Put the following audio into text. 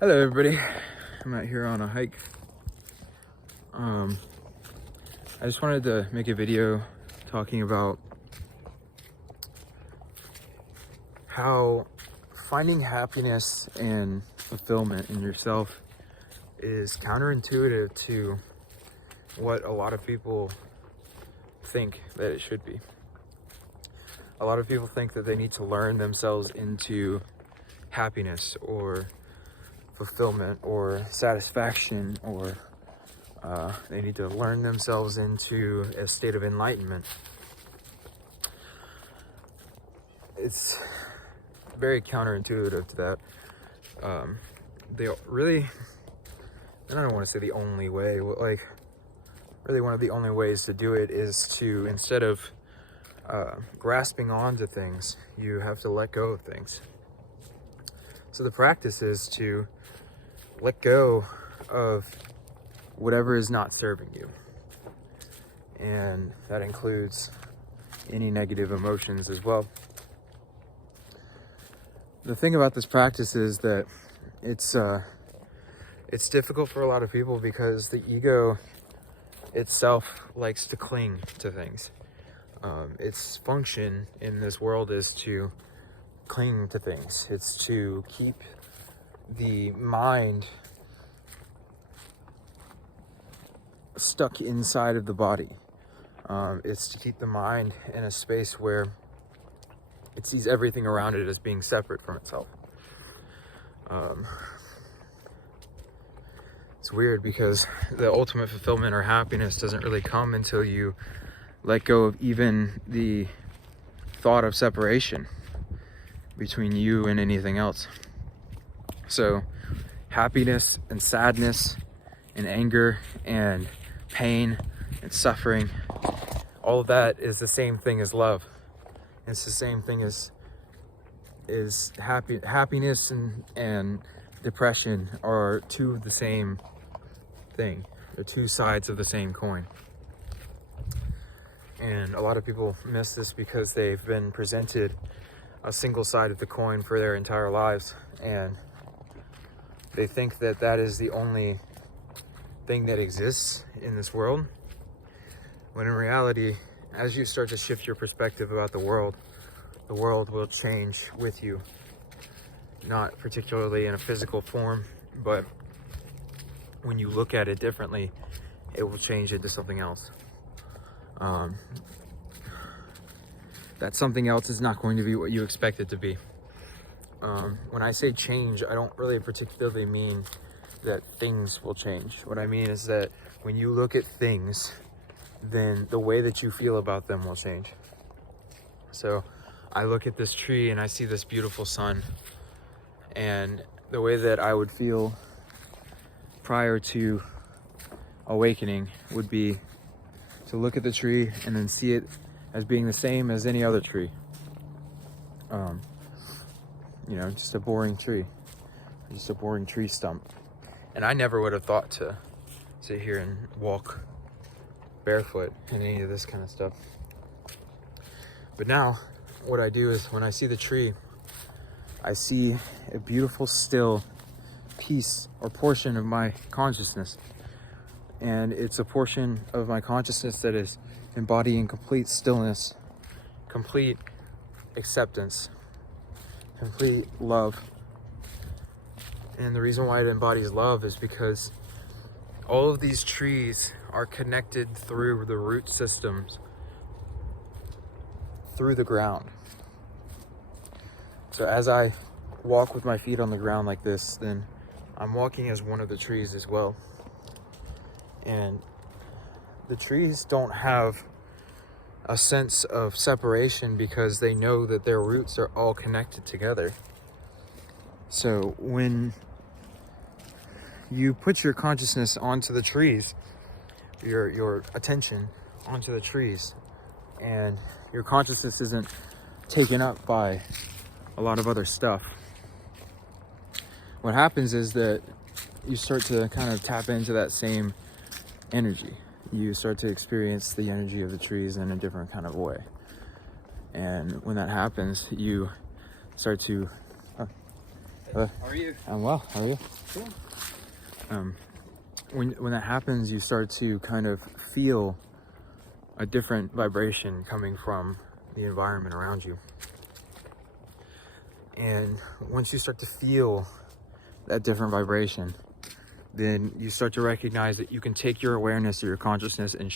Hello everybody, I'm out here on a hike. I just wanted to make a video talking about how finding happiness and fulfillment in yourself is counterintuitive to what a lot of people think that it should be. A lot of people think that they need to learn themselves into happiness or fulfillment or satisfaction, or they need to learn themselves into a state of enlightenment. It's very counterintuitive to that. They really, and I don't want to say the only way, like really one of the only ways to do it is to, instead of grasping onto things, you have to let go of things. So the practice is to let go of whatever is not serving you. And that includes any negative emotions as well. The thing about this practice is that it's difficult for a lot of people because the ego itself likes to cling to things. Its function in this world is to cling to things. It's to keep the mind stuck inside of the body. It's to keep the mind in a space where it sees everything around it as being separate from itself. It's weird because the ultimate fulfillment or happiness doesn't really come until you let go of even the thought of separation between you and anything else. So happiness and sadness and anger and pain and suffering, all of that is the same thing as love. It's the same thing as happiness and depression are two of the same thing. They're two sides of the same coin. And a lot of people miss this because they've been presented a single side of the coin for their entire lives, and they think that that is the only thing that exists in this world, when in reality, as you start to shift your perspective about the world will change with you. Not particularly in a physical form, but when you look at it differently, it will change into something else. That something else is not going to be what you expect it to be. When I say change, I don't really particularly mean that things will change. What I mean is that when you look at things, then the way that you feel about them will change. So I look at this tree and I see this beautiful sun, and the way that I would feel prior to awakening would be to look at the tree and then see it as being the same as any other tree. Just a boring tree, just a boring tree stump. And I never would have thought to sit here and walk barefoot and any of this kind of stuff. But now what I do is, when I see the tree, I see a beautiful still piece or portion of my consciousness. And it's a portion of my consciousness that is embodying complete stillness, complete acceptance, complete love. And the reason why it embodies love is because all of these trees are connected through the root systems, through the ground. So as I walk with my feet on the ground like this, then I'm walking as one of the trees as well. And the trees don't have a sense of separation because they know that their roots are all connected together. So when you put your consciousness onto the trees, your attention onto the trees, and your consciousness isn't taken up by a lot of other stuff, what happens is that you start to kind of tap into that same energy. You start to experience the energy of the trees in a different kind of way. And when that happens, you start to How are you? I'm well. How are you? Cool. When that happens, you start to kind of feel a different vibration coming from the environment around you. And once you start to feel that different vibration, then you start to recognize that you can take your awareness or your consciousness and